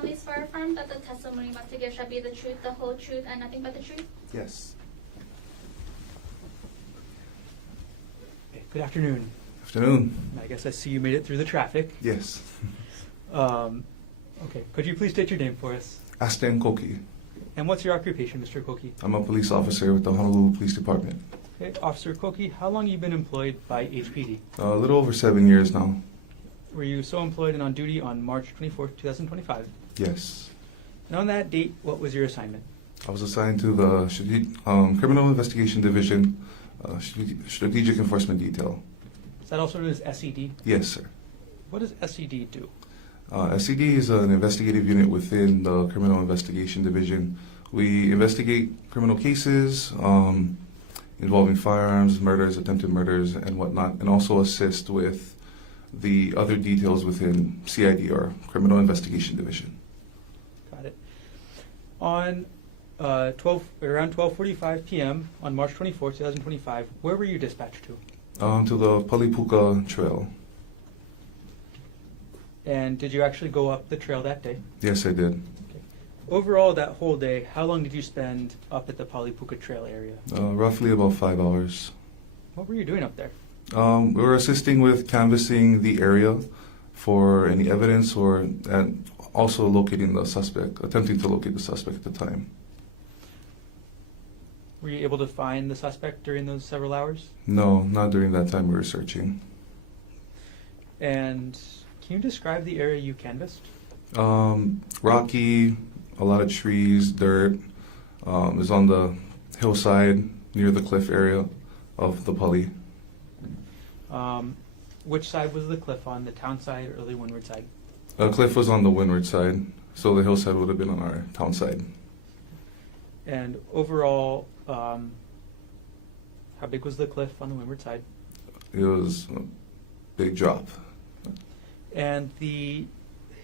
please affirm that the testimony you're about to give shall be the truth, the whole truth, and nothing but the truth? Yes. Okay, good afternoon. Afternoon. I guess I see you made it through the traffic. Yes. Okay, could you please state your name for us? Ashton Koki. And what's your occupation, Mr. Koki? I'm a police officer with the Honolulu Police Department. Okay, Officer Koki, how long have you been employed by HPD? A little over 7 years now. Were you so employed and on duty on March 24th, 2025? Yes. And on that date, what was your assignment? I was assigned to the Criminal Investigation Division, Strategic Enforcement Detail. Is that also known as SED? Yes, sir. What does SED do? SED is an investigative unit within the Criminal Investigation Division. We investigate criminal cases involving firearms, murders, attempted murders, and whatnot, and also assist with the other details within CID, or Criminal Investigation Division. Got it. On around 12:45 p.m. on March 24th, 2025, where were you dispatched to? To the Palipuka Trail. And did you actually go up the trail that day? Yes, I did. Okay. Overall, that whole day, how long did you spend up at the Palipuka Trail area? Roughly about 5 hours. What were you doing up there? We were assisting with canvassing the area for any evidence, and also locating the suspect, attempting to locate the suspect at the time. Were you able to find the suspect during those several hours? No, not during that time we were searching. And can you describe the area you canvassed? Rocky, a lot of trees, dirt. It was on the hillside near the cliff area of the Pali. Which side was the cliff on, the town side or the windward side? The cliff was on the windward side, so the hillside would have been on our town side. And overall, how big was the cliff on the windward side? It was a big drop. And the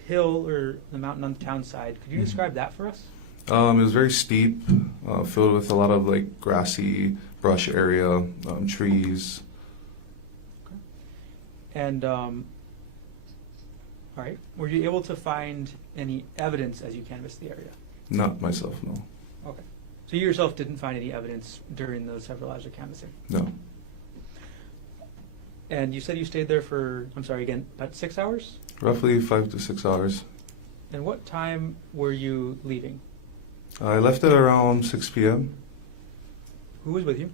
hill or the mountain on the town side, could you describe that for us? It was very steep, filled with a lot of grassy brush area, trees. Okay. And all right, were you able to find any evidence as you canvassed the area? Not myself, no. Okay. So you yourself didn't find any evidence during those several hours of canvassing? No. And you said you stayed there for, I'm sorry again, about 6 hours? Roughly 5 to 6 hours. And what time were you leaving? I left at around 6 p.m. Who was with you?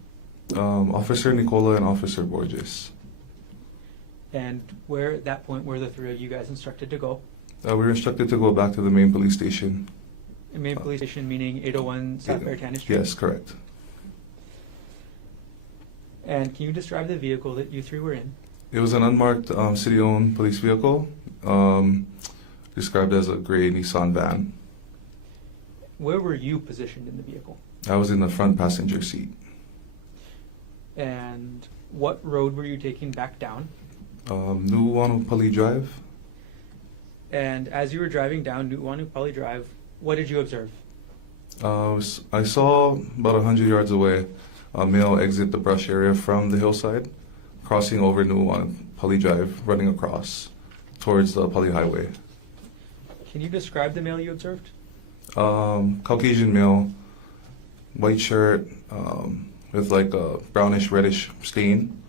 Officer Nicola and Officer Borges. And where at that point were the three of you guys instructed to go? We were instructed to go back to the main police station. The main police station meaning 801 South Beretania Street? Yes, correct. And can you describe the vehicle that you three were in? It was an unmarked city-owned police vehicle, described as a gray Nissan van. Where were you positioned in the vehicle? I was in the front passenger seat. And what road were you taking back down? Nu'uanu Drive. And as you were driving down Nu'uanu Drive, what did you observe? I saw about 100 yards away a male exit the brush area from the hillside, crossing over Nu'uanu Drive, running across towards the Pali Highway. Can you describe the male you observed? Caucasian male, white shirt, with a brownish reddish stain,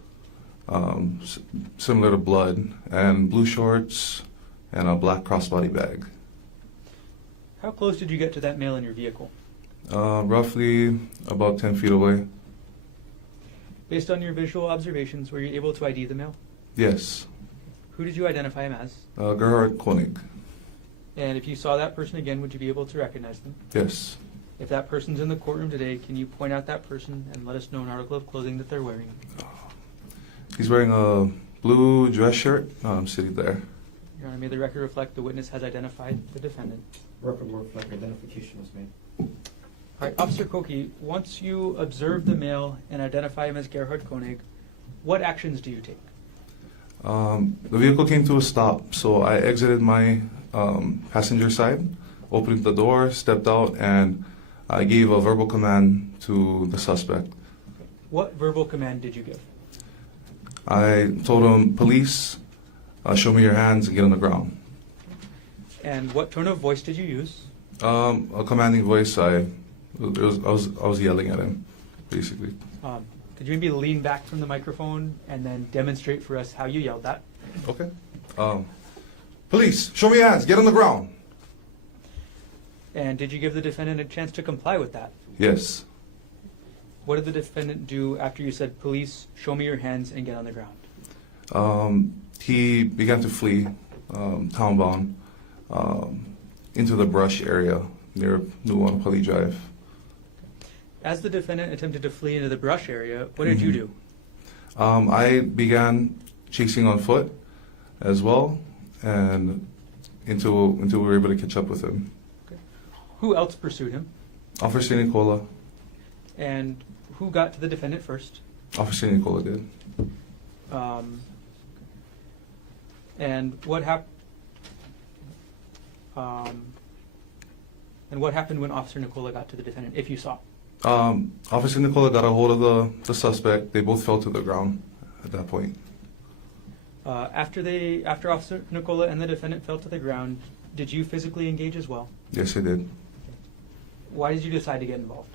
similar to blood, and blue shorts and a black crossbody bag. How close did you get to that male in your vehicle? Roughly about 10 feet away. Based on your visual observations, were you able to ID the male? Yes. Who did you identify him as? Gerhardt Konig. And if you saw that person again, would you be able to recognize them? Yes. If that person's in the courtroom today, can you point out that person and let us know an article of clothing that they're wearing? He's wearing a blue dress shirt, sitting there. Your Honor, may the record reflect the witness has identified the defendant. Record will reflect identification was made. All right, Officer Koki, once you observe the male and identify him as Gerhardt Konig, what actions do you take? The vehicle came to a stop, so I exited my passenger side, opened the door, stepped out, and I gave a verbal command to the suspect. What verbal command did you give? I told him, police, show me your hands and get on the ground. And what tone of voice did you use? A commanding voice. I was yelling at him, basically. Could you maybe lean back from the microphone and then demonstrate for us how you yelled that? Okay. Police, show me your hands. Get on the ground. And did you give the defendant a chance to comply with that? Yes. What did the defendant do after you said, police, show me your hands and get on the ground? He began to flee, townbound, into the brush area near New Untitled Drive. As the defendant attempted to flee into the brush area, what did you do? I began chasing on foot as well, and until we were able to catch up with him. Okay. Who else pursued him? Officer Nicola. And who got to the defendant first? Officer Nicola did. And what happened? And what happened when Officer Nicola got to the defendant, if you saw? Officer Nicola got a hold of the suspect. They both fell to the ground at that point. After Officer Nicola and the defendant fell to the ground, did you physically engage as well? Yes, I did. Why did you decide to get involved?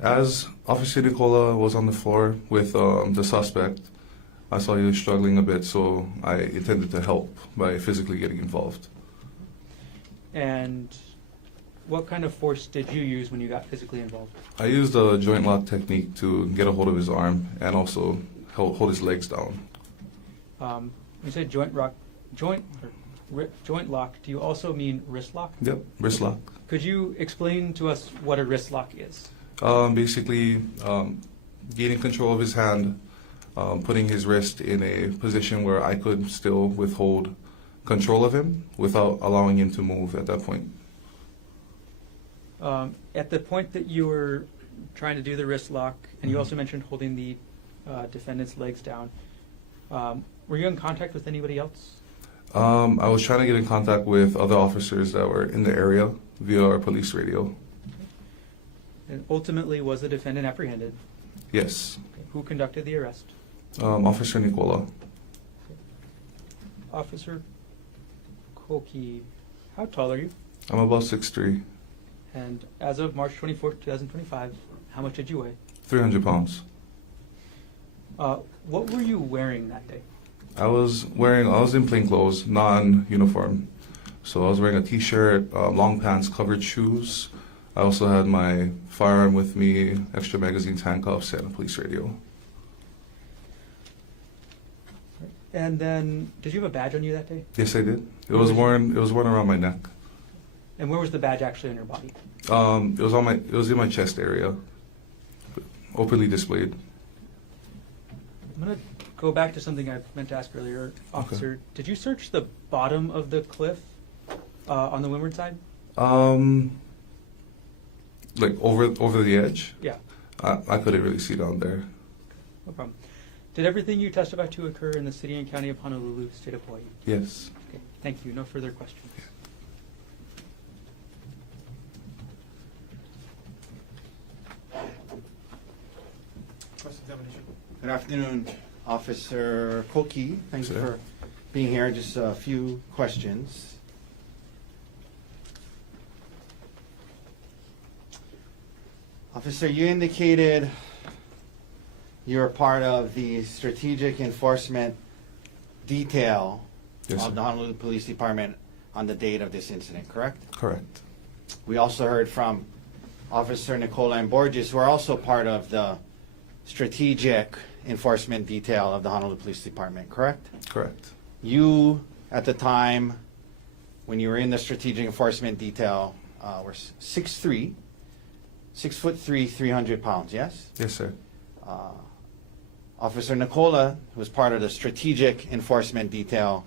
As Officer Nicola was on the floor with the suspect, I saw he was struggling a bit, so I intended to help by physically getting involved. And what kind of force did you use when you got physically involved? I used a joint lock technique to get a hold of his arm and also hold his legs down. When you say joint lock, do you also mean wrist lock? Yep, wrist lock. Could you explain to us what a wrist lock is? Basically, gaining control of his hand, putting his wrist in a position where I could still withhold control of him without allowing him to move at that point. At the point that you were trying to do the wrist lock, and you also mentioned holding the defendant's legs down, were you in contact with anybody else? I was trying to get in contact with other officers that were in the area via our police radio. And ultimately, was the defendant apprehended? Yes. Okay. Who conducted the arrest? Officer Nicola. Officer Koki, how tall are you? I'm about 6'3", And as of March 24th, 2025, how much did you weigh? 300 pounds. What were you wearing that day? I was in plain clothes, non-uniform. So I was wearing a t-shirt, long pants, covered shoes. I also had my firearm with me, extra magazines, handcuffs, and a police radio. And then, did you have a badge on you that day? Yes, I did. It was worn around my neck. And where was the badge actually on your body? It was in my chest area, openly displayed. I'm going to go back to something I meant to ask earlier. Officer, Did you search the bottom of the cliff on the windward side? Like over the edge? Yeah. I couldn't really see down there. No problem. Did everything you testified to occur in the city and county of Honolulu, state of Hawaii? Yes. Okay, thank you. No further questions. Good afternoon, Officer Koki. Thanks Sir. for being here. Just a few questions. Officer, you indicated you were part of the strategic enforcement detail Yes, of sir. the Honolulu Police Department on the date of this incident, correct? Correct. We also heard from Officer Nicola and Borges, who are also part of the strategic enforcement detail of the Honolulu Police Department, correct? Correct. You, at the time, when you were in the strategic enforcement detail, were 6'3", 6'3", 300 pounds, yes? Yes, sir. Officer Nicola, who was part of the strategic enforcement detail,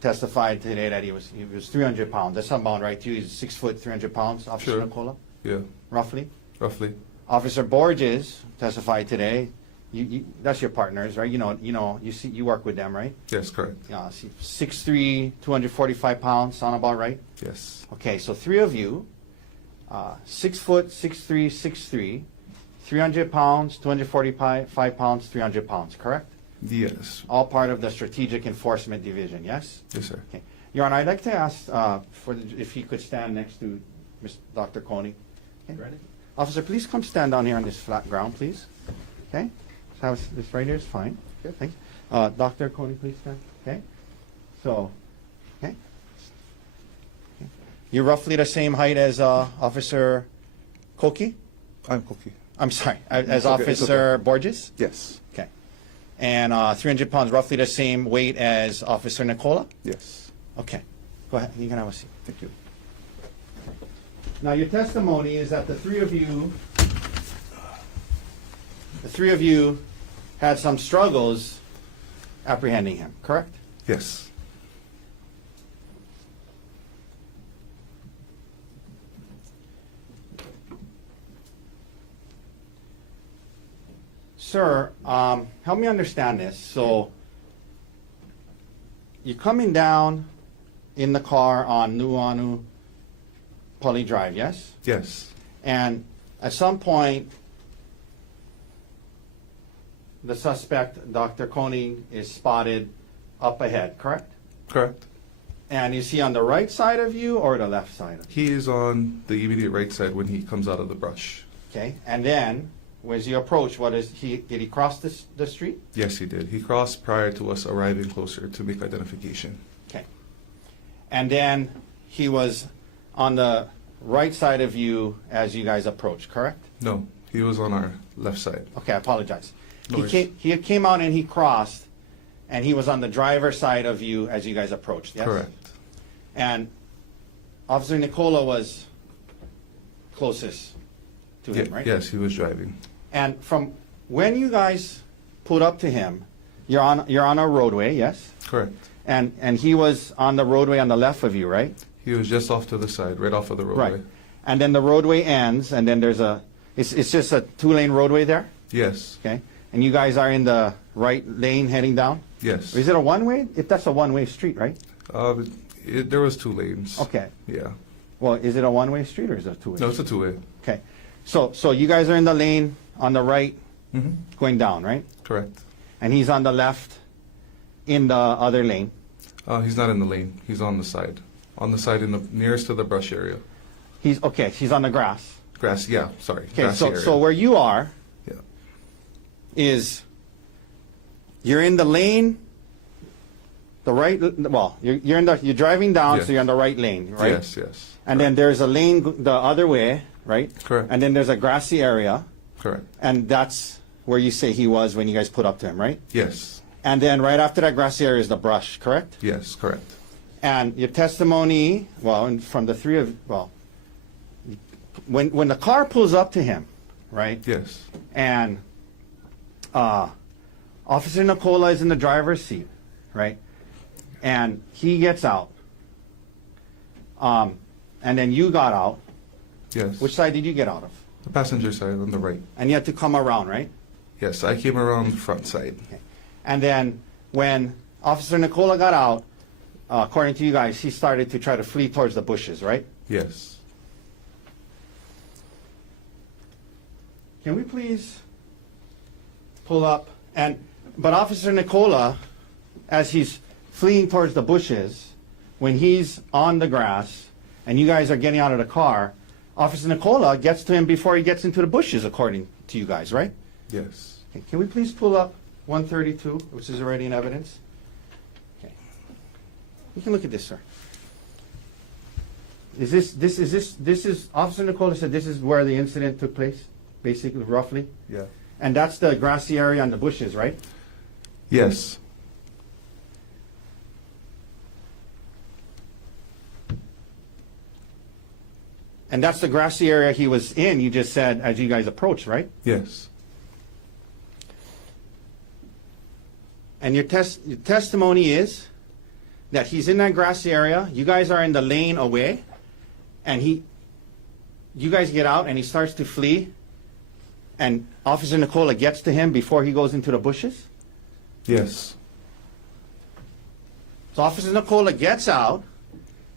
testified today that he was 300 pounds. That's about right to you. He's 6 foot, 300 pounds, Officer Sure. Nicola, Yeah, roughly. roughly. Officer Borges testified today. You that's your partners, right? You work with them, right? Yes, correct. 6'3", 245 pounds. Sound about right? Yes. Okay, so three of you, 6 foot, 6'3", 6'3", 300 pounds, 245 pounds, 300 pounds, correct? Yes. All part of the strategic enforcement division, yes? Yes, sir. Okay. Your Honor, I'd like to ask if he could stand next to Dr. Konig. Okay. Ready? Officer, please come stand down here on this flat ground, please. Okay? So this right here is fine. Good, thanks. Dr. Konig, please stand. Okay? So, okay. You're roughly the same height as Officer Koki? I'm Koki. I'm sorry, as It's okay, it's Officer Borges? Yes. Okay. And 300 pounds, roughly the same weight as Officer Nicola? Yes. Okay. Go ahead. You can have a seat. Thank you. Now, your testimony is that the three of you had some struggles apprehending him, correct? Yes. Sir, help me understand this. So, you're coming down in the car on Nuuanu Pali Drive, yes? Yes. And at some point, the suspect, Dr. Konig, is spotted up ahead, correct? Correct. And is he on the right side of you or the left side of you? He is on the immediate right side when he comes out of the brush. Okay. And then, as you approach, did he cross the street? Yes, he did. He crossed prior to us arriving closer to make identification. Okay. And then he was on the right side of you as you guys approached, correct? No, he was on our left side. Okay, I apologize. No He worries. came out and he crossed, and he was on the driver's side of you as you guys approached, yes? Correct. And Officer Nicola was closest to him, right? Yes, he was driving. And from when you guys pulled up to him, you're on a roadway, yes? Correct. And he was on the roadway on the left of you, right? He was just off to the side, right off of the roadway. Right. And then the roadway ends, and then there's it's just a 2-lane roadway there, Yes. okay? And you guys are in the right lane heading down? Yes. Is it a one-way? If that's a one-way street, right? There was 2 lanes. Okay. Yeah. Well, is it a one-way street or is it a two-way? No, it's a 2-way. Okay. So you guys are in the lane on the right Mm-hmm. going down, right? Correct. And he's on the left in the other lane. He's not in the lane. He's on the side. On the side in the nearest to the brush area. He's on the grass. Grass. Yeah. Sorry. Okay. Grassy area. So where you are Yeah. is you're in the lane. The right. Well, you're driving down, Yes. so you're on the right lane, right? Yes. Yes. And then there's a lane the other way, right? Correct. And then there's a grassy area, Correct. and that's where you say he was when you guys put up to him, right? Yes. And then right after that grassy area is the brush, correct? Yes. Correct. And your testimony, well, and from the three of, well, when the car pulls up to him, right? Yes. And Officer Nicola is in the driver's seat, right? And he gets out. And then you got out. Yes. Which side did you get out of? The passenger side on the right. And you had to come around, right? Yes, I came around the front side. Okay. And then when Officer Nicola got out, according to you guys, he started to try to flee towards the bushes, right? Yes. Can we please pull up? But Officer Nicola, as he's fleeing towards the bushes, when he's on the grass and you guys are getting out of the car, Officer Nicola gets to him before he gets into the bushes, according to you guys, right? Yes. Okay. Can we please pull up 132, which is already in evidence? Okay. You can look at this, sir. This is Officer Nicola said this is where the incident took place, basically, roughly? Yeah. And that's the grassy area on the bushes, right? Yes. And that's the grassy area he was in, you just said, as you guys approached, right? Yes. And your testimony is that he's in that grassy area, you guys are in the lane away, and you guys get out and he starts to flee, and Officer Nicola gets to him before he goes into the bushes? Yes. So Officer Nicola gets out,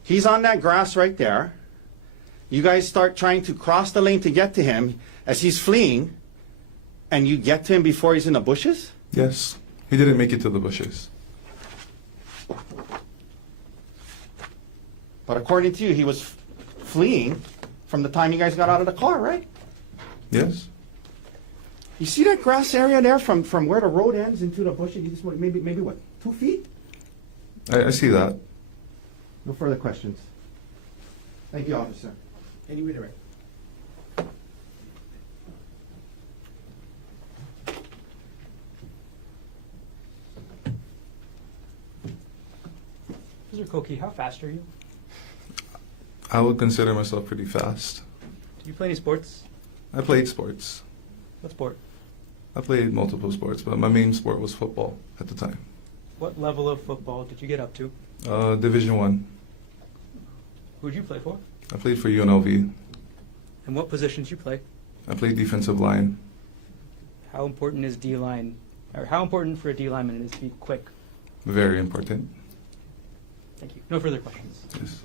he's on that grass right there, you guys start trying to cross the lane to get to him as he's fleeing, and you get to him before he's in the bushes? Yes. He didn't make it to the bushes. But according to you, he was fleeing from the time you guys got out of the car, right? Yes. You see that grass area there from where the road ends into the bushes? You just maybe what, 2 feet? I see that. No further questions. Thank you, officer. Any redirect? Mr. Koki, how fast are you? I would consider myself pretty fast. Do you play any sports? I played sports. What sport? I played multiple sports, but my main sport was football at the time. What level of football did you get up to? Division One. Who did you play for? I played for UNLV. And what positions you play? I played defensive line. How important is D-line, or how important for a D-lineman is to be quick? Very important. Thank you. No further questions. Yes.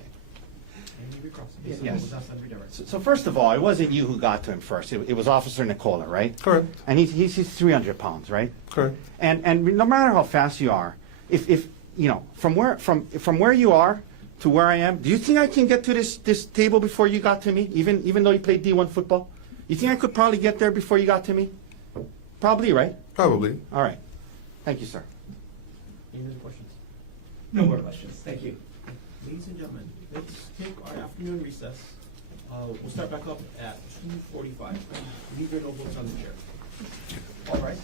Any recross? Yes. Was asked on redirect. So first of all, it wasn't you who got to him first. It was Officer Nicola, right? Correct. And he's 300 pounds, right? Correct. And no matter how fast you are, if you know from where you are to where I am, do you think I can get to this table before you got to me? Even though you played D1 football, you think I could probably get there before you got to me? Probably, right? Probably. All right. Thank you, sir. Any other questions? No more questions. Thank you. Ladies and gentlemen, let's take our afternoon recess. We'll start back up at 2:45. Leave your notebooks on the chair. All right.